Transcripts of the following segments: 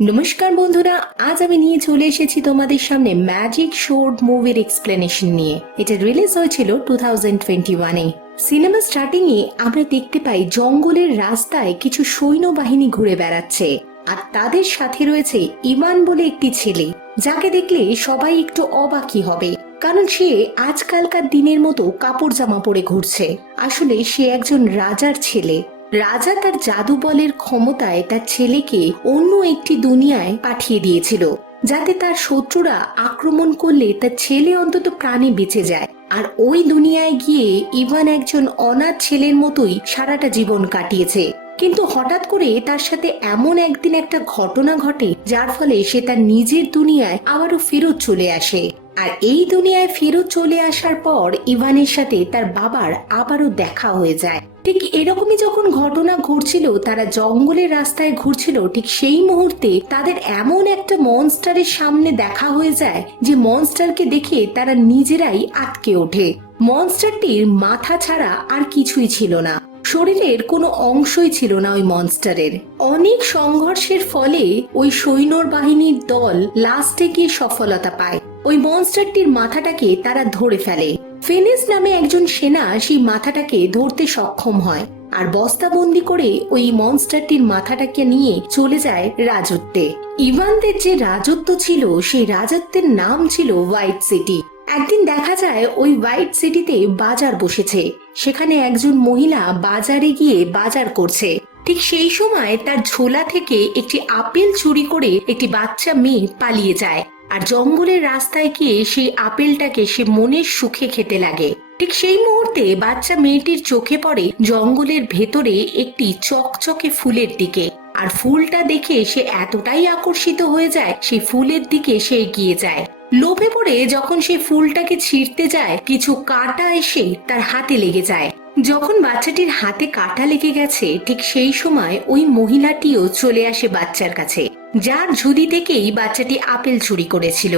নমস্কার বন্ধুরা, আজ আমি নিয়ে চলে এসেছি তোমাদের সামনে ম্যাজিক শোর্ড মুভির এক্সপ্লেনেশন নিয়ে। এটা রিলিজ হয়েছিল 2021-এ। সিনেমা স্টার্টিং এ আমরা দেখতে পাই জঙ্গলের রাস্তায় কিছু সৈন্যবাহিনী ঘুরে বেড়াচ্ছে, আর তাদের সাথে রয়েছে ইভান বলে একটি ছেলে, যাকে দেখলে সবাই একটু অবাকই হবে, কারণ সে আজকালকার দিনের মতো কাপড় জামা পরে ঘুরছে। আসলে সে একজন রাজার ছেলে। রাজা তার জাদু বলের ক্ষমতায় তার ছেলেকে অন্য একটি দুনিয়ায় পাঠিয়ে দিয়েছিল, যাতে তার শত্রুরা আক্রমণ করলে তার ছেলে অন্তত প্রাণে বেঁচে যায়। আর ওই দুনিয়ায় গিয়ে ইভান একজন অনাথ ছেলের মতোই সারাটা জীবন কাটিয়েছে। কিন্তু হঠাৎ করে তার সাথে এমন একদিন একটা ঘটনা ঘটে, যার ফলে সে তার নিজের দুনিয়ায় আবারও ফেরত চলে আসে। আর এই দুনিয়ায় ফেরত চলে আসার পর ইভানের সাথে তার বাবার আবারও দেখা হয়ে যায়। ঠিক এরকমই যখন ঘটনা ঘটছিল, তারা জঙ্গলের রাস্তায় ঘুরছিল, ঠিক সেই মুহূর্তে তাদের এমন একটা মনস্টারের সামনে দেখা হয়ে যায় যে মনস্টারকে দেখে তারা নিজেরাই আটকে ওঠে। মনস্টারটির মাথা ছাড়া আর কিছুই ছিল না, শরীরের কোনো অংশই ছিল না ওই মনস্টারের। অনেক সংঘর্ষের ফলে ওই সৈন্য বাহিনীর দল লাস্টে গিয়ে সফলতা পায়। ওই মনস্টারটির মাথাটাকে তারা ধরে ফেলে। ফিনিস নামে একজন সেনা সেই মাথাটাকে ধরতে সক্ষম হয়, আর বস্তাবন্দি করে ওই মনস্টারটির মাথাটাকে নিয়ে চলে যায় রাজত্বে। ইভানদের যে রাজত্ব ছিল, সেই রাজত্বের নাম ছিল হোয়াইট সিটি। একদিন দেখা যায় ওই হোয়াইট সিটিতে বাজার বসেছে। সেখানে একজন মহিলা বাজারে গিয়ে বাজার করছে। ঠিক সেই সময় তার ঝোলা থেকে একটি আপেল চুরি করে একটি বাচ্চা মেয়ে পালিয়ে যায়, আর জঙ্গলের রাস্তায় গিয়ে সেই আপেলটাকে সে মনের সুখে খেতে লাগে। ঠিক সেই মুহূর্তে বাচ্চা মেয়েটির চোখে পড়ে জঙ্গলের ভেতরে একটি চকচকে ফুলের দিকে, আর ফুলটা দেখে সে এতটাই আকর্ষিত হয়ে যায়, সেই ফুলের দিকে সে এগিয়ে যায়। লোভে পড়ে যখন সে ফুলটাকে ছিঁড়তে যায়, কিছু কাঁটা এসে তার হাতে লেগে যায়। যখন বাচ্চাটির হাতে কাঁটা লেগে গেছে, ঠিক সেই সময় ওই মহিলাটিও চলে আসে বাচ্চার কাছে, যার ঝুড়ি থেকেই বাচ্চাটি আপেল চুরি করেছিল।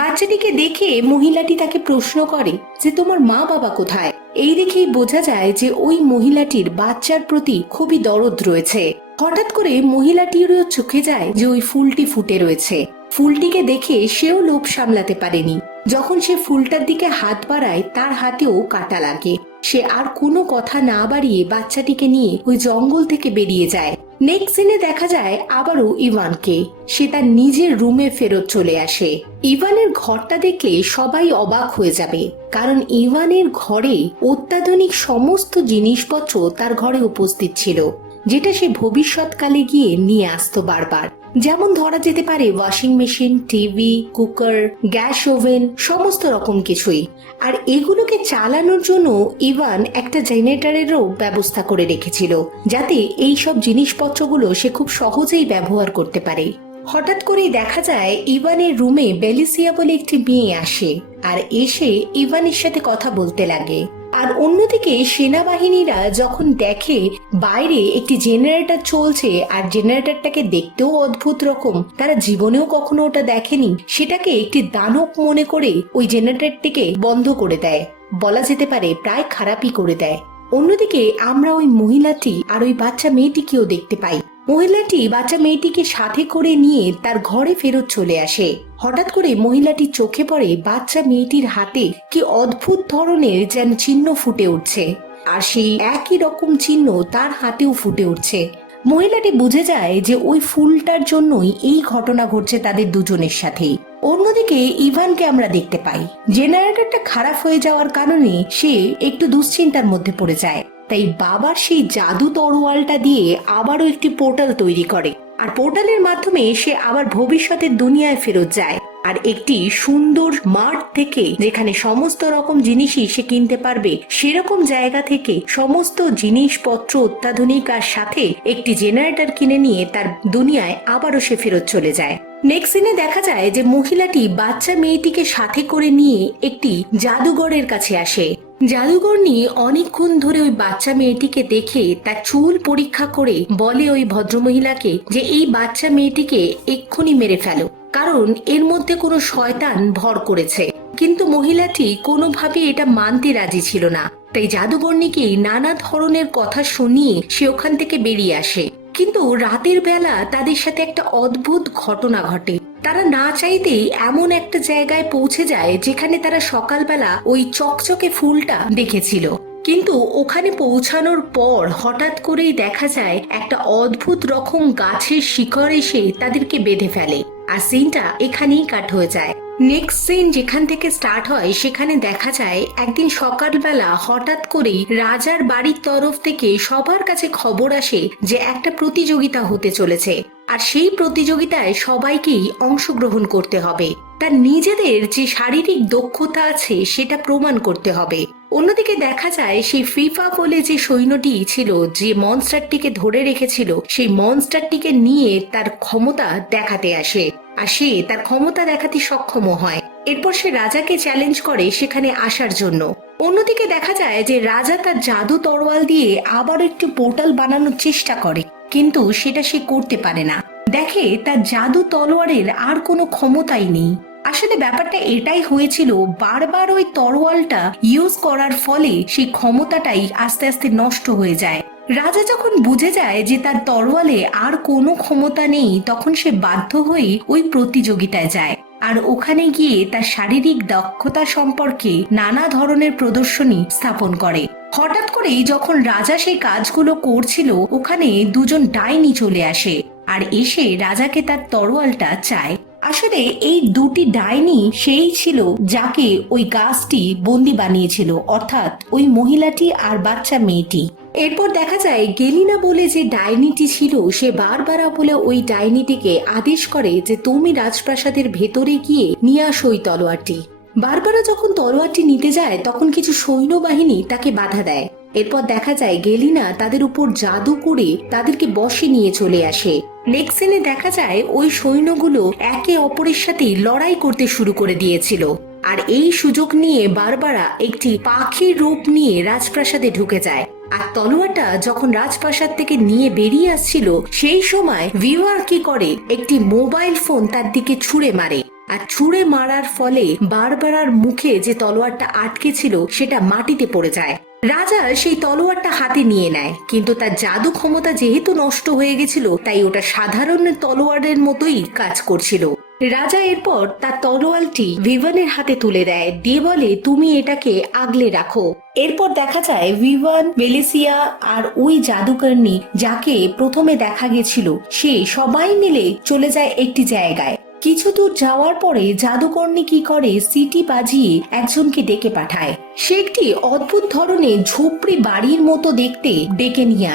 বাচ্চাটিকে দেখে মহিলাটি তাকে প্রশ্ন করে যে তোমার মা বাবা কোথায়। এই দেখেই বোঝা যায় যে ওই মহিলাটির বাচ্চার প্রতি খুবই দরদ রয়েছে। হঠাৎ করে মহিলাটিরও চোখে যায় যে ওই ফুলটি ফুটে রয়েছে। ফুলটিকে দেখে সেও লোভ সামলাতে পারেনি। যখন সে ফুলটার দিকে হাত বাড়ায়, তার হাতেও কাঁটা লাগে। সে আর কোনো কথা না বাড়িয়ে বাচ্চাটিকে নিয়ে ওই জঙ্গল থেকে বেরিয়ে যায়। নেক্সট সিনে দেখা যায় আবারও ইভানকে। সে তার নিজের রুমে ফেরত চলে আসে। ইভানের ঘরটা দেখলে সবাই অবাক হয়ে যাবে, কারণ ইভানের ঘরে অত্যাধুনিক সমস্ত জিনিসপত্র তার ঘরে উপস্থিত ছিল, যেটা সে ভবিষ্যৎকালে গিয়ে নিয়ে আসতো বারবার। যেমন ধরা যেতে পারে washing machine, TV, cooker, gas oven, সমস্ত রকম কিছুই। আর এগুলোকে চালানোর জন্য ইভান একটা জেনারেটরেরও ব্যবস্থা করে রেখেছিল, যাতে এই সব জিনিসপত্রগুলো সে খুব সহজেই ব্যবহার করতে পারে। হঠাৎ করেই দেখা যায় ইভানের রুমে বেলিসিয়া বলে একটি মেয়ে আসে, আর এসে ইভানের সাথে কথা বলতে লাগে। আর অন্যদিকে সেনাবাহিনীরা যখন দেখে বাইরে একটি জেনারেটর চলছে, আর জেনারেটরটাকে দেখতেও অদ্ভুত রকম, তারা জীবনেও কখনো ওটা দেখেনি, সেটাকে একটি দানব মনে করে ওই জেনারেটরটিকে বন্ধ করে দেয়। বলা যেতে পারে প্রায় খারাপই করে দেয়। অন্যদিকে আমরা ওই মহিলাটি আর ওই বাচ্চা মেয়েটিকেও দেখতে পাই। মহিলাটি বাচ্চা মেয়েটিকে সাথে করে নিয়ে তার ঘরে ফেরত চলে আসে। হঠাৎ করে মহিলাটির চোখে পড়ে বাচ্চা মেয়েটির হাতে কি অদ্ভুত ধরনের যেন চিহ্ন ফুটে উঠছে, আর সেই একই রকম চিহ্ন তার হাতেও ফুটে উঠছে। মহিলাটি বুঝে যায় যে ওই ফুলটার জন্যই এই ঘটনা ঘটছে তাদের দুজনের সাথে। অন্যদিকে ইভানকে আমরা দেখতে পাই জেনারেটরটা খারাপ হয়ে যাওয়ার কারণে সে একটু দুশ্চিন্তার মধ্যে পড়ে যায়। তাই বাবার সেই জাদু তরোয়ালটা দিয়ে আবারও একটি পোর্টাল তৈরি করে, আর পোর্টালের মাধ্যমে সে আবার ভবিষ্যতের দুনিয়ায় ফেরত যায়। আর একটি সুন্দর মাঠ থেকে, যেখানে সমস্ত রকম জিনিসই সে কিনতে পারবে, সেরকম জায়গা থেকে সমস্ত জিনিসপত্র অত্যাধুনিক আর সাথে একটি জেনারেটর কিনে নিয়ে তার দুনিয়ায় আবারও সে ফেরত চলে যায়। নেক্সট সিনে দেখা যায় যে মহিলাটি বাচ্চা মেয়েটিকে সাথে করে নিয়ে একটি জাদুঘরের কাছে আসে। জাদুঘর নিয়ে অনেকক্ষণ ধরে ওই বাচ্চা মেয়েটিকে দেখে তার চুল পরীক্ষা করে বলে ওই ভদ্রমহিলাকে যে এই বাচ্চা মেয়েটিকে এক্ষুনি মেরে ফেলো, কারণ এর মধ্যে কোনো শয়তান ভর করেছে। কিন্তু মহিলাটি কোনোভাবে এটা মানতে রাজি ছিল না। তাই জাদুঘরনিকে নানা ধরনের কথা শুনিয়ে সে ওখান থেকে বেরিয়ে আসে। কিন্তু রাতের বেলা তাদের সাথে একটা অদ্ভুত ঘটনা ঘটে। তারা না চাইতেই এমন একটা জায়গায় পৌঁছে যায় যেখানে তারা সকালবেলা ওই চকচকে ফুলটা দেখেছিল। কিন্তু ওখানে পৌঁছানোর পর হঠাৎ করেই দেখা যায় একটা অদ্ভুত রকম গাছের শিকড় এসে তাদেরকে বেঁধে ফেলে। আর সিনটা এখানেই কাট হয়ে যায়। নেক্সট সিন যেখান থেকে স্টার্ট হয় সেখানে দেখা যায় একদিন সকালবেলা হঠাৎ করেই রাজার বাড়ির তরফ থেকে সবার কাছে খবর আসে যে একটা প্রতিযোগিতা হতে চলেছে, আর সেই প্রতিযোগিতায় সবাইকেই অংশগ্রহণ করতে হবে। তার নিজেদের যে শারীরিক দক্ষতা আছে সেটা প্রমাণ করতে হবে। অন্যদিকে দেখা যায় সেই ফিফা বলে যে সৈন্যটি ছিল, যে মনস্টারটিকে ধরে রেখেছিল, সেই মনস্টারটিকে নিয়ে তার ক্ষমতা দেখাতে আসে, আর সে তার ক্ষমতা দেখাতে সক্ষম হয়। এরপর সে রাজাকে চ্যালেঞ্জ করে সেখানে আসার জন্য। অন্যদিকে দেখা যায় যে রাজা তার জাদু তরোয়াল দিয়ে আবার একটি পোর্টাল বানানোর চেষ্টা করে, কিন্তু সেটা সে করতে পারে না। দেখে তার জাদু তলোয়ারের আর কোনো ক্ষমতাই নেই। আসলে ব্যাপারটা এটাই হয়েছিল, বারবার ওই তরোয়ালটা ইউজ করার ফলে সেই ক্ষমতাটাই আস্তে আস্তে নষ্ট হয়ে যায়। রাজা যখন বুঝে যায় যে তার তরোয়ালে আর কোনো ক্ষমতা নেই, তখন সে বাধ্য হয়ে ওই প্রতিযোগিতায় যায়, আর ওখানে গিয়ে তার শারীরিক দক্ষতা সম্পর্কে নানা ধরনের প্রদর্শনী স্থাপন করে। হঠাৎ করেই যখন রাজা সেই কাজগুলো করছিল, ওখানে দুজন ডাইনি চলে আসে আর এসে রাজাকে তার তরোয়ালটা চায়। আসলে এই দুটি ডাইনি সেই ছিল যাকে ওই গাছটি বন্দি বানিয়েছিল, অর্থাৎ ওই মহিলাটি আর বাচ্চা মেয়েটি। এরপর দেখা যায় গেলিনা বলে যে ডাইনিটি ছিল, সে বারবার বলে ওই ডাইনিটিকে আদেশ করে যে তুমি রাজপ্রাসাদের ভেতরে গিয়ে নিয়ে আসো ওই তলোয়ারটি। বারবারা যখন তলোয়ারটি নিতে যায় তখন কিছু সৈন্যবাহিনী তাকে বাধা দেয়। এরপর দেখা যায় গেলিনা তাদের উপর জাদু করে তাদেরকে বশে নিয়ে চলে আসে। নেক্সট সিনে দেখা যায় ওই সৈন্যগুলো একে অপরের সাথে লড়াই করতে শুরু করে দিয়েছিল, আর এই সুযোগ নিয়ে বারবারা একটি পাখির রূপ নিয়ে রাজপ্রাসাদে ঢুকে যায়। আর তলোয়ারটা যখন রাজপ্রাসাদ থেকে নিয়ে বেরিয়ে আসছিল, সেই সময় ভিউয়ার কি করে, একটি মোবাইল ফোন তার দিকে ছুঁড়ে মারে, আর ছুঁড়ে মারার ফলে বারবারার মুখে যে তলোয়ারটা আটকে ছিল সেটা মাটিতে পড়ে যায়। রাজা সেই তলোয়ারটা হাতে নিয়ে নেয়, কিন্তু তার জাদু ক্ষমতা যেহেতু নষ্ট হয়ে গেছিল, তাই ওটা সাধারণ তলোয়ারের মতোই কাজ করছিল। রাজা এরপর তার তলোয়ারটি ভিভানের হাতে তুলে দেয়, দিয়ে বলে তুমি এটাকে আগলে রাখো। এরপর দেখা যায় ভিভান, ভেলেসিয়া আর ওই জাদুকরনি যাকে প্রথমে দেখা গেছিল, সে সবাই মিলে চলে যায় একটি জায়গায়। কিছু দূর যাওয়ার পরে জাদুকরনি কি করে, সিটি বাজিয়ে একজনকে ডেকে পাঠায়। সে একটি অদ্ভুত ধরনের ঝোপড়ি বাড়ির মতো দেখতে ডেকে নিয়ে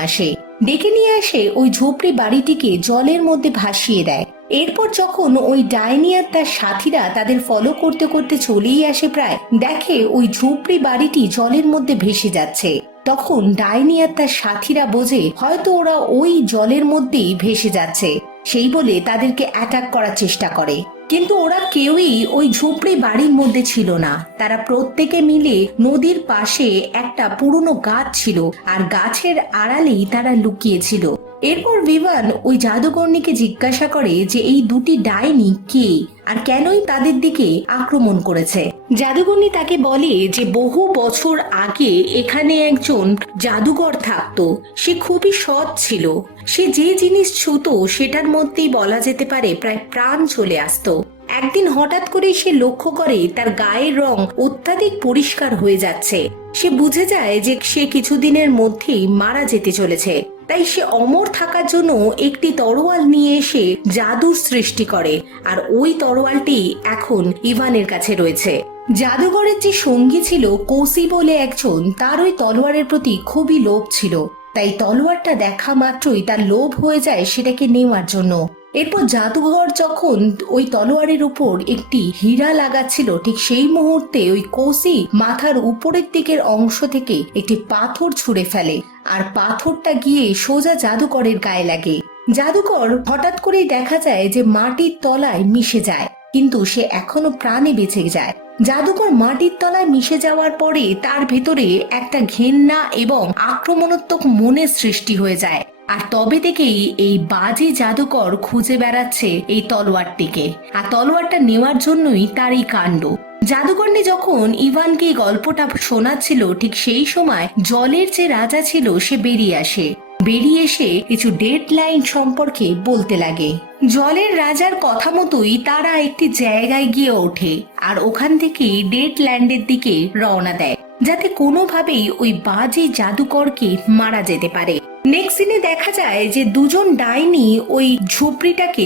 আসে ওই ঝোপড়ি বাড়িটিকে জলের মধ্যে ভাসিয়ে দেয়। এরপর যখন ওই ডাইনি আর তার সাথীরা তাদের ফলো করতে করতে চলেই আসে, প্রায় দেখে ওই ঝোপড়ি বাড়িটি জলের মধ্যে ভেসে যাচ্ছে। তখন ডাইনি আর তার সাথীরা বোঝে হয়তো ওরা ওই জলের মধ্যেই ভেসে যাচ্ছে, সেই বলে তাদেরকে অ্যাটাক করার চেষ্টা করে। কিন্তু ওরা কেউই ওই ঝোপড়ি বাড়ির মধ্যে ছিল না। তারা প্রত্যেকে মিলে নদীর পাশে একটা পুরনো গাছ ছিল, আর গাছের আড়ালেই তারা লুকিয়েছিল। এরপর ভিভান ওই জাদুকরনিকে জিজ্ঞাসা করে যে এই দুটি ডাইনি কে আর কেনই তাদের দিকে আক্রমণ করেছে। জাদুকরনি তাকে বলে যে বহু বছর আগে এখানে একজন জাদুকর থাকতো। সে খুবই সৎ ছিল। সে যে জিনিস ছুঁতো সেটার মধ্যেই বলা যেতে পারে প্রায় প্রাণ চলে আসতো। একদিন হঠাৎ করে সে লক্ষ্য করে তার গায়ের রং অত্যাধিক পরিষ্কার হয়ে যাচ্ছে। সে বুঝে যায় যে সে কিছুদিনের মধ্যেই মারা যেতে চলেছে। তাই সে অমর থাকার জন্য একটি তরোয়াল নিয়ে এসে জাদুর সৃষ্টি করে, আর ওই তরোয়ালটি এখন ইভানের কাছে রয়েছে। জাদুঘরের যে সঙ্গী ছিল কোসি বলে একজন, তার ওই তলোয়ারের প্রতি খুবই লোভ ছিল, তাই তলোয়ারটা দেখা মাত্রই তার লোভ হয়ে যায় সেটাকে নেওয়ার জন্য। এরপর জাদুঘর যখন ওই তলোয়ারের উপর একটি হীরা লাগাচ্ছিল, ঠিক সেই মুহূর্তে ওই কোসি মাথার উপরের দিকের অংশ থেকে একটি পাথর ছুঁড়ে ফেলে, আর পাথরটা গিয়ে সোজা জাদুকরের গায়ে লাগে। জাদুকর হঠাৎ করেই দেখা যায় যে মাটির তলায় মিশে যায়, কিন্তু সে এখনো প্রাণে বেঁচে যায়। জাদুকর মাটির তলায় মিশে যাওয়ার পরে তার ভেতরে একটা ঘেন্না এবং আক্রমণাত্মক মনের সৃষ্টি হয়ে যায়, আর তবে থেকেই এই বাজে জাদুকর খুঁজে বেড়াচ্ছে এই তলোয়ারটিকে, আর তলোয়ারটা নেওয়ার জন্যই তার এই কাণ্ড। জাদুকরনি যখন ইভানকে গল্পটা শোনাচ্ছিল, ঠিক সেই সময় জলের যে রাজা ছিল সে বেরিয়ে আসে। বেরিয়ে এসে কিছু ডেডলাইন সম্পর্কে বলতে লাগে। জলের রাজার কথা মতোই তারা একটি জায়গায় গিয়ে ওঠে আর ওখান থেকে ডেডল্যান্ডের দিকে রওনা দেয়, যাতে কোনোভাবেই ওই বাজে জাদুকরকে মারা যেতে পারে। নেক্সট সিনে দেখা যায় যে দুজন ডাইনি ওই ঝুপড়িটাকে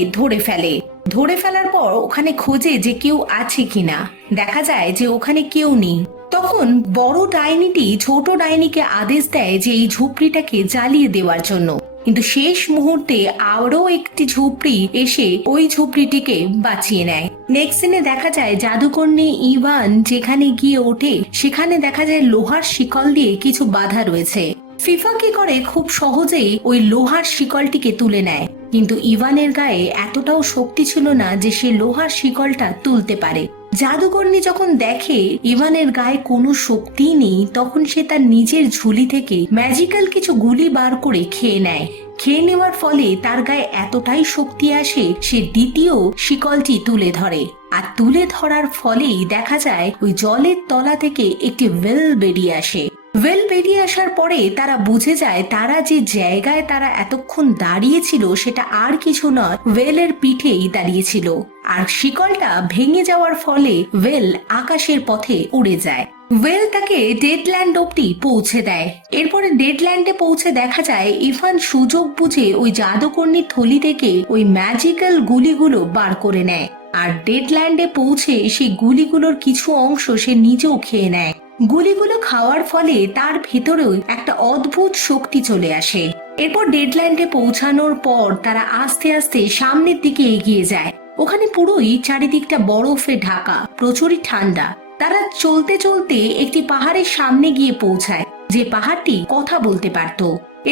ধরে ফেলার পর ওখানে খোঁজে যে কেউ আছে কিনা। দেখা যায় যে ওখানে কেউ নেই। তখন বড় ডাইনিটি ছোট ডাইনিকে আদেশ দেয় যে এই ঝুপড়িটাকে জ্বালিয়ে দেওয়ার জন্য, কিন্তু শেষ মুহূর্তে আরো একটি ঝুপড়ি এসে ওই ঝুপড়িটিকে বাঁচিয়ে নেয়। নেক্সট সিনে দেখা যায় জাদুকর্ণী ইভান যেখানে গিয়ে ওঠে সেখানে দেখা যায় লোহার শিকল দিয়ে কিছু বাধা রয়েছে। ফিফা কি করে, খুব সহজেই ওই লোহার শিকলটিকে তুলে নেয়, কিন্তু ইভানের গায়ে এতটাও শক্তি ছিল না যে সে লোহার শিকলটা তুলতে পারে। জাদুকর্ণী যখন দেখে ইভানের গায়ে কোনো শক্তি নেই, তখন সে তার নিজের ঝুলি থেকে ম্যাজিক্যাল কিছু গুলি বার করে খেয়ে নেয়। খেয়ে নেওয়ার ফলে তার গায়ে এতটাই শক্তি আসে, সে দ্বিতীয় শিকলটি তুলে ধরে। আর তুলে ধরার ফলেই দেখা যায় ওই জলের তলা থেকে একটি ওয়েল বেরিয়ে আসে। ওয়েল বেরিয়ে আসার পরে তারা বুঝে যায় তারা যে জায়গায় তারা এতক্ষণ দাঁড়িয়েছিল সেটা আর কিছু নয়, ওয়েলের পিঠেই দাঁড়িয়েছিল। আর শিকলটা ভেঙে যাওয়ার ফলে ওয়েল আকাশের পথে উড়ে যায়। ওয়েল তাকে ডেডল্যান্ড অব্দি পৌঁছে দেয়। এরপরে ডেডল্যান্ডে পৌঁছে দেখা যায় ইভান সুযোগ বুঝে ওই জাদুকর্ণীর থলি থেকে ওই ম্যাজিক্যাল গুলিগুলো বার করে নেয়। আর ডেডল্যান্ডে পৌঁছে সেই গুলিগুলোর কিছু অংশ সে নিজেও খেয়ে নেয়। গুলিগুলো খাওয়ার ফলে তার ভেতরেও একটা অদ্ভুত শক্তি চলে আসে। এরপর ডেডল্যান্ডে পৌঁছানোর পর তারা আস্তে আস্তে সামনের দিকে এগিয়ে যায়। ওখানে পুরোই চারিদিকটা বরফে ঢাকা, প্রচুরই ঠান্ডা। তারা চলতে চলতে একটি পাহাড়ের সামনে গিয়ে পৌঁছায়, যে পাহাড়টি কথা বলতে পারত।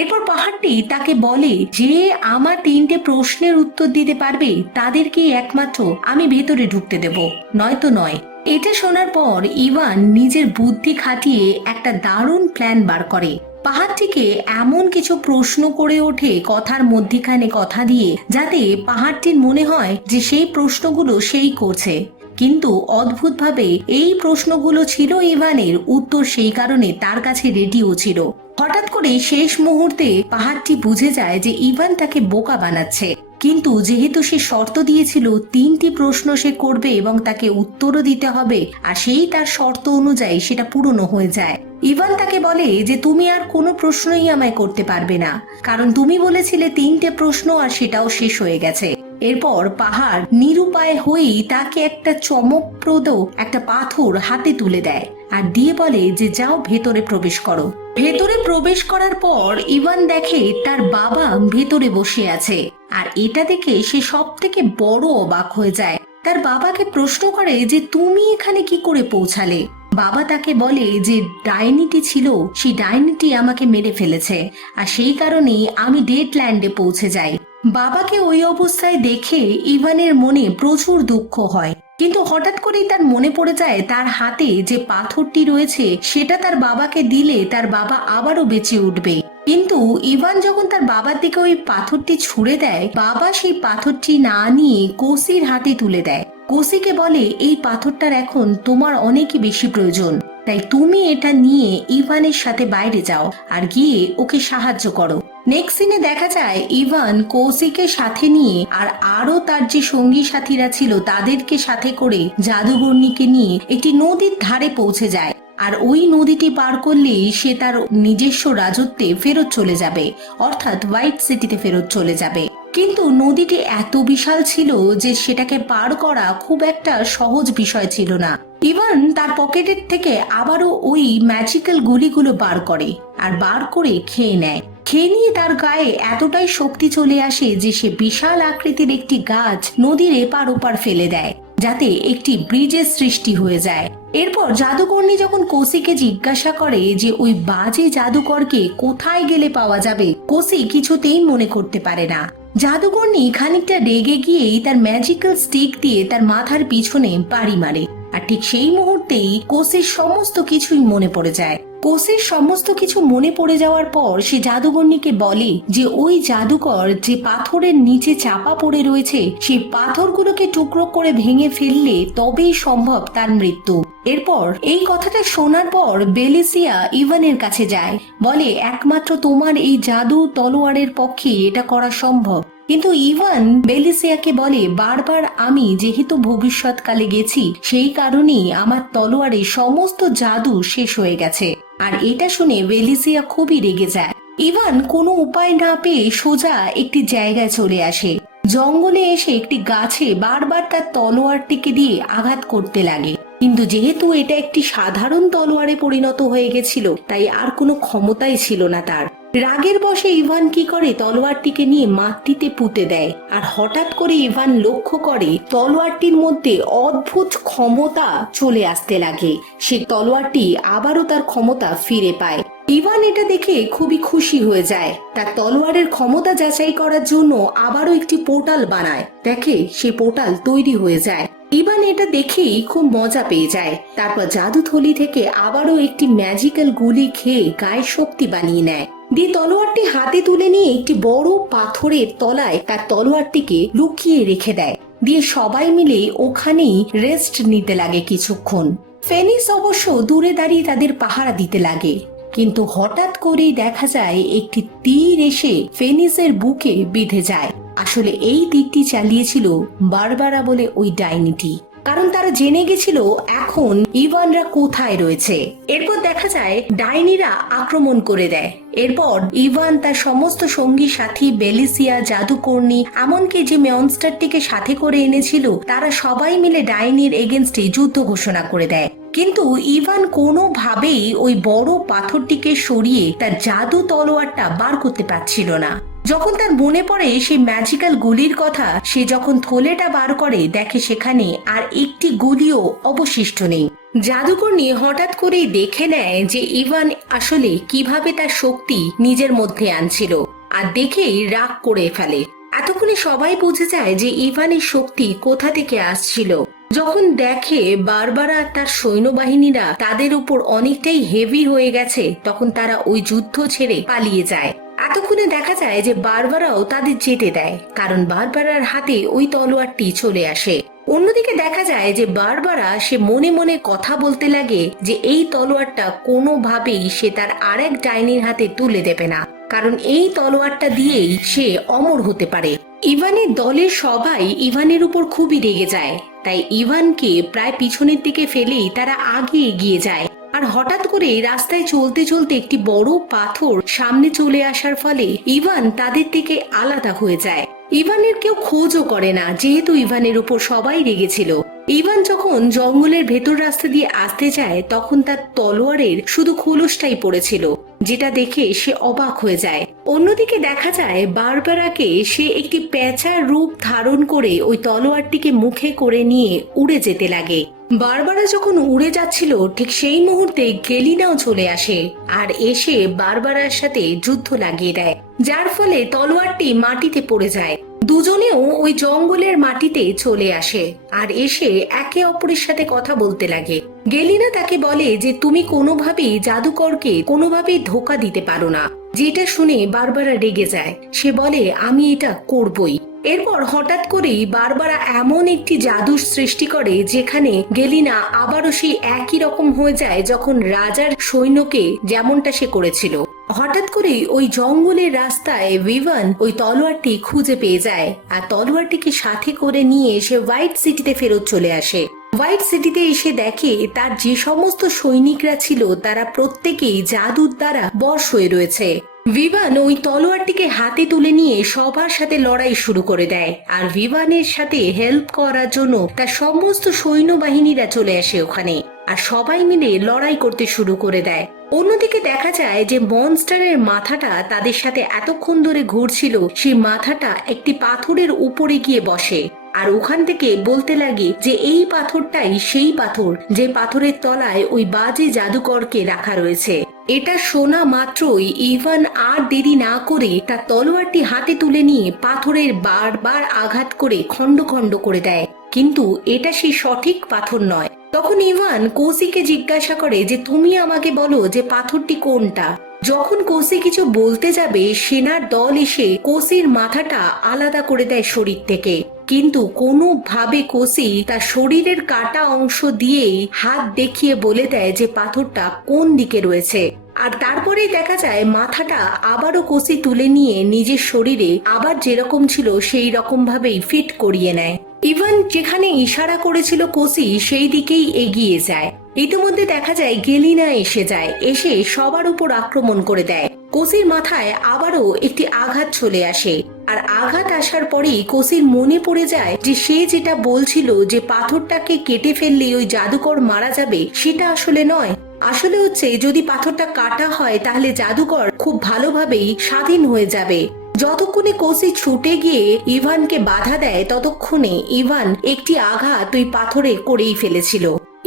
এরপর পাহাড়টি তাকে বলে যে আমার 3টে প্রশ্নের উত্তর দিতে পারবে তাদেরকে একমাত্র আমি ভেতরে ঢুকতে দেব, নয়তো নয়। এটা শোনার পর ইভান নিজের বুদ্ধি খাটিয়ে একটা দারুণ প্ল্যান বার করে। পাহাড়টিকে এমন কিছু প্রশ্ন করে ওঠে কথার মধ্যিখানে কথা দিয়ে, যাতে পাহাড়টির মনে হয় যে সেই প্রশ্নগুলো সেই করছে। কিন্তু অদ্ভুতভাবে এই প্রশ্নগুলো ছিল ইভানের উত্তর, সেই কারণে তার কাছে রেডিও ছিল। হঠাৎ করে শেষ মুহূর্তে পাহাড়টি বুঝে যায় যে ইভান তাকে বোকা বানাচ্ছে, কিন্তু যেহেতু সে শর্ত দিয়েছিল 3টি প্রশ্ন সে করবে এবং তাকে উত্তরও দিতে হবে, আর সেই তার শর্ত অনুযায়ী সেটা পূরণ হয়ে যায়। ইভান তাকে বলে যে তুমি আর কোনো প্রশ্নই আমায় করতে পারবে না, কারণ তুমি বলেছিলে 3টে প্রশ্ন আর সেটাও শেষ হয়ে গেছে। এরপর পাহাড় নিরুপায় হয়েই তাকে একটা চমকপ্রদ একটা পাথর হাতে তুলে দেয় আর দিয়ে বলে যে যাও ভেতরে প্রবেশ করো। ভেতরে প্রবেশ করার পর ইভান দেখে তার বাবা ভেতরে বসে আছে, আর এটা দেখে সে সব থেকে বড় অবাক হয়ে যায়। তার বাবাকে প্রশ্ন করে যে তুমি এখানে কি করে পৌঁছালে। বাবা তাকে বলে যে ডাইনিটি ছিল, সেই ডাইনিটি আমাকে মেরে ফেলেছে, আর সেই কারণেই আমি ডেডল্যান্ডে পৌঁছে যাই। বাবাকে ওই অবস্থায় দেখে ইভানের মনে প্রচুর দুঃখ হয়, কিন্তু হঠাৎ করেই তার মনে পড়ে যায় তার হাতে যে পাথরটি রয়েছে সেটা তার বাবাকে দিলে তার বাবা আবারও বেঁচে উঠবে। কিন্তু ইভান যখন তার বাবার দিকে ওই পাথরটি ছুঁড়ে দেয়, বাবা সেই পাথরটি না নিয়ে কোসির হাতে তুলে দেয়। কোসিকে বলে এই পাথরটার এখন তোমার অনেকই বেশি প্রয়োজন, তাই তুমি এটা নিয়ে ইভানের সাথে বাইরে যাও আর গিয়ে ওকে সাহায্য করো। নেক্সট সিনে দেখা যায় ইভান কৌশিকে সাথে নিয়ে আর আরো তার যে সঙ্গী সাথীরা ছিল তাদেরকে সাথে করে জাদুকর্ণীকে নিয়ে একটি নদীর ধারে পৌঁছে যায়। আর ওই নদীটি পার করলেই সে তার নিজস্ব রাজত্বে ফেরত চলে যাবে, অর্থাৎ হোয়াইট সিটিতে ফেরত চলে যাবে। কিন্তু নদীটি এত বিশাল ছিল যে সেটাকে পার করা খুব একটা সহজ বিষয় ছিল না। ইভান তার পকেটের থেকে আবারও ওই ম্যাজিক্যাল গুলিগুলো বার করে আর বার করে খেয়ে নেয়। খেয়ে নিয়ে তার গায়ে এতটাই শক্তি চলে আসে যে সে বিশাল আকৃতির একটি গাছ নদীর এপার ওপার ফেলে দেয়, যাতে একটি ব্রিজের সৃষ্টি হয়ে যায়। এরপর জাদুকর্ণী যখন কোসিকে জিজ্ঞাসা করে যে ওই বাজে জাদুকরকে কোথায় গেলে পাওয়া যাবে, কোসি কিছুতেই মনে করতে পারে না। জাদুকর্ণী খানিকটা রেগে গিয়েই তার ম্যাজিক্যাল স্টিক দিয়ে তার মাথার পিছনে বাড়ি মারে আর ঠিক সেই মুহূর্তেই কোসের সমস্ত কিছুই মনে পড়ে যায়। কোসের সমস্ত কিছু মনে পড়ে যাওয়ার পর সে জাদুকরণীকে বলে যে ওই জাদুকর যে পাথরের নিচে চাপা পড়ে রয়েছে সেই পাথরগুলোকে টুকরো করে ভেঙে ফেললে তবেই সম্ভব তার মৃত্যু। এরপর এই কথাটা শোনার পর বেলিসিয়া ইভানের কাছে যায়, বলে একমাত্র তোমার এই জাদু তলোয়ারের পক্ষে এটা করা সম্ভব। কিন্তু ইভান বেলিসিয়াকে বলে বারবার আমি যেহেতু ভবিষ্যৎকালে গেছি সেই কারণেই আমার তলোয়ারে সমস্ত জাদু শেষ হয়ে গেছে। আর এটা শুনে বেলিসিয়া খুবই রেগে যায়। ইভান কোনো উপায় না পেয়ে সোজা একটি জায়গায় চলে আসে। জঙ্গলে এসে একটি গাছে বারবার তার তলোয়ারটিকে দিয়ে আঘাত করতে লাগে, কিন্তু যেহেতু এটা একটি সাধারণ তলোয়ারে পরিণত হয়ে গেছিল তাই আর কোনো ক্ষমতাই ছিল না তার। রাগের বশে ইভান কি করে তলোয়ারটিকে নিয়ে মাটিতে পুঁতে দেয়। আর হঠাৎ করে ইভান লক্ষ্য করে তলোয়ারটির মধ্যে অদ্ভুত ক্ষমতা চলে আসতে লাগে। সে তলোয়ারটি আবারও তার ক্ষমতা ফিরে পায়। ইভান এটা দেখে খুবই খুশি হয়ে যায়। তার তলোয়ারের ক্ষমতা যাচাই করার জন্য আবারও একটি পোর্টাল বানায়। দেখে সে পোর্টাল তৈরি হয়ে যায়। ইভান এটা দেখেই খুব মজা পেয়ে যায়। তারপর জাদু থলি থেকে আবারও একটি ম্যাজিক্যাল গুলি খেয়ে গায়ে শক্তি বানিয়ে নেয়। দিয়ে তলোয়ারটি হাতে তুলে নিয়ে একটি বড় পাথরের তলায় তার তলোয়ারটিকে লুকিয়ে রেখে দেয়। দিয়ে সবাই মিলে ওখানেই রেস্ট নিতে লাগে কিছুক্ষণ। ফেনিস অবশ্য দূরে দাঁড়িয়ে তাদের পাহারা দিতে লাগে, কিন্তু হঠাৎ করেই দেখা যায় একটি তীর এসে ফেনিসের বুকে বিঁধে যায়। আসলে এই তীরটি চালিয়েছিল বারবারা বলে ওই ডাইনিটি, কারণ তারা জেনে গেছিল এখন ইভানরা কোথায় রয়েছে। এরপর দেখা যায় ডাইনিরা আক্রমণ করে দেয়। এরপর ইভান তার সমস্ত সঙ্গী সাথী বেলিসিয়া, জাদুকর্ণী, এমনকি যে মনস্টারটিকে সাথে করে এনেছিল তারা সবাই মিলে ডাইনির এগেনস্টে যুদ্ধ ঘোষণা করে দেয়। কিন্তু ইভান কোনোভাবেই ওই বড় পাথরটিকে সরিয়ে তার জাদু তলোয়ারটা বার করতে পারছিল না। যখন তার মনে পড়ে সেই ম্যাজিক্যাল গুলির কথা, সে যখন থলেটা বার করে দেখে সেখানে আর একটি গুলিও অবশিষ্ট নেই। জাদুকরণী হঠাৎ করেই দেখে নেয় যে ইভান আসলে কিভাবে তার শক্তি নিজের মধ্যে আনছিল, আর দেখেই রাগ করে ফেলে। এতক্ষণে সবাই বুঝে যায় যে ইভানের শক্তি কোথা থেকে আসছিল। যখন দেখে বারবারা তার সৈন্যবাহিনীরা তাদের উপর অনেকটাই হেভি হয়ে গেছে, তখন তারা ওই যুদ্ধ ছেড়ে পালিয়ে যায়। এতক্ষণে দেখা যায় যে বারবারাও তাদের যেতে দেয়, কারণ বারবারার হাতে ওই তলোয়ারটি চলে আসে। অন্যদিকে দেখা যায় যে বারবারা সে মনে মনে কথা বলতে লাগে যে এই তলোয়ারটা কোনোভাবেই সে তার আরেক ডাইনির হাতে তুলে দেবে না, কারণ এই তলোয়ারটা দিয়েই সে অমর হতে পারে। ইভানের দলের সবাই ইভানের উপর খুবই রেগে যায়, তাই ইভানকে প্রায় পিছনের দিকে ফেলেই তারা আগে এগিয়ে যায়। আর হঠাৎ করে রাস্তায় চলতে চলতে একটি বড় পাথর সামনে চলে আসার ফলে ইভান তাদের থেকে আলাদা হয়ে যায়। ইভানের কেউ খোঁজও করে না, যেহেতু ইভানের উপর সবাই রেগেছিল। ইভান যখন জঙ্গলের ভেতর রাস্তা দিয়ে আসতে যায় তখন তার তলোয়ারের শুধু খোলসটাই পড়েছিল, যেটা দেখে সে অবাক হয়ে যায়। অন্যদিকে দেখা যায় বারবারাকে সে একটি পেঁচার রূপ ধারণ করে ওই তলোয়ারটিকে মুখে করে নিয়ে উড়ে যেতে লাগে। বারবারা যখন উড়ে যাচ্ছিল ঠিক সেই মুহূর্তে গেলিনাও চলে আসে আর এসে বারবারার সাথে যুদ্ধ লাগিয়ে দেয়, যার ফলে তলোয়ারটি মাটিতে পড়ে যায়। দুজনেও ওই জঙ্গলের মাটিতে চলে আসে আর এসে একে অপরের সাথে কথা বলতে লাগে। গেলিনা তাকে বলে যে তুমি কোনোভাবেই জাদুকরকে কোনোভাবেই ধোকা দিতে পারো না, যেটা শুনে বারবারা রেগে যায়। সে বলে আমি এটা করবই। এরপর হঠাৎ করেই বারবারা এমন একটি জাদুর সৃষ্টি করে যেখানে গেলিনা আবারও সেই একই রকম হয়ে যায় যখন রাজার সৈন্যকে যেমনটা সে করেছিল। হঠাৎ করেই ওই জঙ্গলের রাস্তায় ভিভান ওই তলোয়ারটি খুঁজে পেয়ে যায় আর তলোয়ারটিকে সাথে করে নিয়ে সে হোয়াইট সিটিতে ফেরত চলে আসে। হোয়াইট সিটিতে এসে দেখে তার যে সমস্ত সৈনিকরা ছিল তারা প্রত্যেকেই জাদুর দ্বারা বশ হয়ে রয়েছে। ভিভান ওই তলোয়ারটিকে হাতে তুলে নিয়ে সবার সাথে লড়াই শুরু করে দেয় আর ভিভানের সাথে হেল্প করার জন্য তার সমস্ত সৈন্যবাহিনীরা চলে আসে ওখানে আর সবাই মিলে লড়াই করতে শুরু করে দেয়। অন্যদিকে দেখা যায় যে মনস্টারের মাথাটা তাদের সাথে এতক্ষণ ধরে ঘুরছিল, সেই মাথাটা একটি পাথরের উপরে গিয়ে বসে আর ওখান থেকে বলতে লাগে যে এই পাথরটাই সেই পাথর যে পাথরের তলায় ওই বাজে জাদুকরকে রাখা রয়েছে। এটা শোনা মাত্রই ইভান আর দেরি না করে তার তলোয়ারটি হাতে তুলে নিয়ে পাথরের বারবার আঘাত করে খন্ড খন্ড করে দেয়, কিন্তু এটা সেই সঠিক পাথর নয়। তখন ইভান কোসিকে জিজ্ঞাসা করে যে তুমি আমাকে বলো যে পাথরটি কোনটা। যখন কোসি কিছু বলতে যাবে সেনার দল এসে কোসির মাথাটা আলাদা করে দেয় শরীর থেকে, কিন্তু কোনোভাবে কোসি তার শরীরের কাটা অংশ দিয়েই হাত দেখিয়ে বলে দেয় যে পাথরটা কোন দিকে রয়েছে। আর তারপরেই দেখা যায় মাথাটা আবারও কোসি তুলে নিয়ে নিজের শরীরে আবার যেরকম ছিল সেই রকম ভাবেই ফিট করিয়ে নেয়। ইভান যেখানে ইশারা করেছিল কোসি সেই দিকেই এগিয়ে যায়। ইতিমধ্যে দেখা যায় গেলিনা এসে যায়, এসে সবার উপর আক্রমণ করে দেয়। কোসির মাথায় আবারও একটি আঘাত চলে আসে, আর আঘাত আসার পরেই কোসির মনে পড়ে যায় যে সে যেটা বলছিল যে পাথরটাকে কেটে ফেললে ওই জাদুকর মারা যাবে, সেটা আসলে নয়। আসলে হচ্ছে যদি পাথরটা কাটা হয় তাহলে জাদুকর খুব ভালোভাবেই স্বাধীন হয়ে যাবে। যতক্ষণে কোসি ছুটে গিয়ে ইভানকে বাধা দেয় ততক্ষণে ইভান একটি আঘাত ওই পাথরে করেই ফেলেছিল।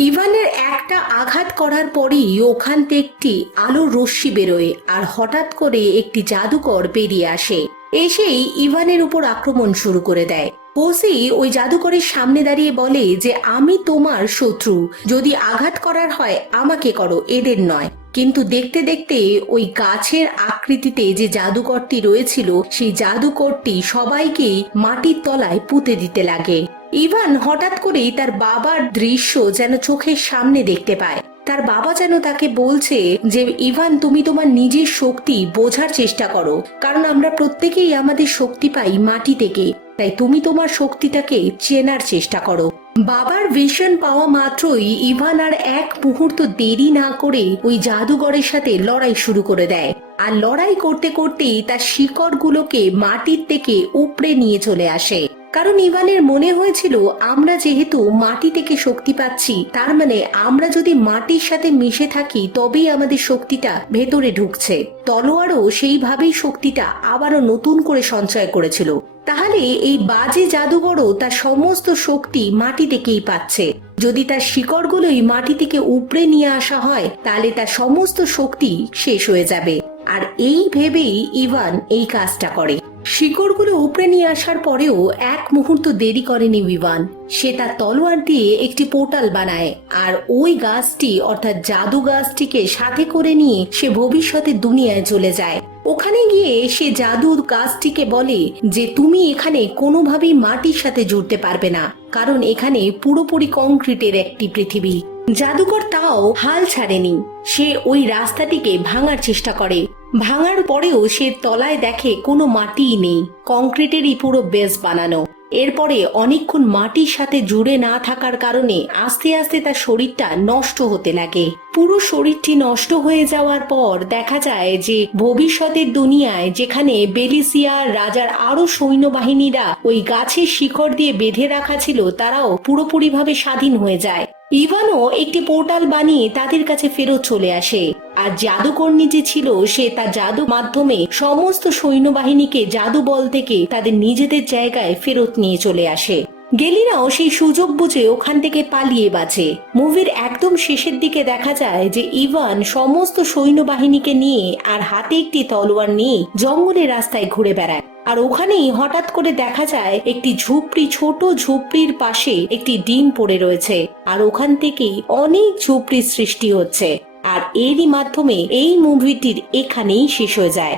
ইভানের একটা আঘাত করার পরই ওখান থেকে একটি আলোর রশ্মি বেরোয়, আর হঠাৎ করে একটি জাদুকর বেরিয়ে আসে, এসেই ইভানের উপর আক্রমণ শুরু করে দেয়। কোসি ওই জাদুকরের সামনে দাঁড়িয়ে বলে যে আমি তোমার শত্রু, যদি আঘাত করার হয় আমাকে করো, এদের নয়। কিন্তু দেখতে দেখতে ওই গাছের আকৃতিতে যে জাদুকরটি রয়েছিল সেই জাদুকরটি সবাইকে মাটির তলায় পুঁতে দিতে লাগে। ইভান হঠাৎ করেই তার বাবার দৃশ্য যেন চোখের সামনে দেখতে পায়। তার বাবা যেন তাকে বলছে যে ইভান তুমি তোমার নিজের শক্তি বোঝার চেষ্টা করো, কারণ আমরা প্রত্যেকেই আমাদের শক্তি পাই মাটি থেকে, তাই তুমি তোমার শক্তিটাকে চেনার চেষ্টা করো। বাবার ভিশন পাওয়া মাত্রই ইভান আর এক মুহূর্ত দেরি না করে ওই জাদুঘরের সাথে লড়াই শুরু করে দেয়, আর লড়াই করতে করতেই তার শিকড়গুলোকে মাটির থেকে উপড়ে নিয়ে চলে আসে। কারণ ইভানের মনে হয়েছিল আমরা যেহেতু মাটি থেকে শক্তি পাচ্ছি, তার মানে আমরা যদি মাটির সাথে মিশে থাকি তবেই আমাদের শক্তিটা ভেতরে ঢুকছে। তলোয়ারও সেইভাবেই শক্তিটা আবারও নতুন করে সঞ্চয় করেছিল। তাহলে এই বাজে জাদুঘরও তার সমস্ত শক্তি মাটি থেকেই পাচ্ছে। যদি তার শিকড়গুলোই মাটি থেকে উপড়ে নিয়ে আসা হয় তাহলে তার সমস্ত শক্তি শেষ হয়ে যাবে। আর এই ভেবেই ইভান এই কাজটা করে। শিকড়গুলো উপড়ে নিয়ে আসার পরেও এক মুহূর্ত দেরি করেনি ইভান। সে তার তলোয়ার দিয়ে একটি পোর্টাল বানায়, আর ওই গাছটি অর্থাৎ জাদু গাছটিকে সাথে করে নিয়ে সে ভবিষ্যতের দুনিয়ায় চলে যায়। ওখানে গিয়ে সে জাদু গাছটিকে বলে যে তুমি এখানে কোনোভাবেই মাটির সাথে জুড়তে পারবে না, কারণ এখানে পুরোপুরি কংক্রিটের একটি পৃথিবী। জাদুকর তাও হাল ছাড়েনি, সে ওই রাস্তাটিকে ভাঙার চেষ্টা করে। ভাঙার পরেও সে তলায় দেখে কোনো মাটিই নেই, কংক্রিটেরই পুরো বেস বানানো। এরপরে অনেকক্ষণ মাটির সাথে জুড়ে না থাকার কারণে আস্তে আস্তে তার শরীরটা নষ্ট হতে লাগে। পুরো শরীরটি নষ্ট হয়ে যাওয়ার পর দেখা যায় যে ভবিষ্যতের দুনিয়ায় যেখানে বেলিসিয়ার রাজার আরো সৈন্যবাহিনীরা ওই গাছের শিকড় দিয়ে বেঁধে রাখা ছিল তারাও পুরোপুরিভাবে স্বাধীন হয়ে যায়। ইভানও একটি পোর্টাল বানিয়ে তাদের কাছে ফেরত চলে আসে, আর জাদুকর্ণী যে ছিল সে তার জাদু মাধ্যমে সমস্ত সৈন্যবাহিনীকে জাদু বল থেকে তাদের নিজেদের জায়গায় ফেরত নিয়ে চলে আসে। গেলিনাও সেই সুযোগ বুঝে ওখান থেকে পালিয়ে বাঁচে। মুভির একদম শেষের দিকে দেখা যায় যে ইভান সমস্ত সৈন্যবাহিনীকে নিয়ে আর হাতে একটি তলোয়ার নিয়ে জঙ্গলের রাস্তায় ঘুরে বেড়ায়। আর ওখানেই হঠাৎ করে দেখা যায় একটি ঝুপড়ি, ছোট ঝুপড়ির পাশে একটি ডিম পড়ে রয়েছে, আর ওখান থেকেই অনেক ঝুপড়ির সৃষ্টি হচ্ছে। আর এরই মাধ্যমে এই মুভিটির এখানেই শেষ হয়ে যায়।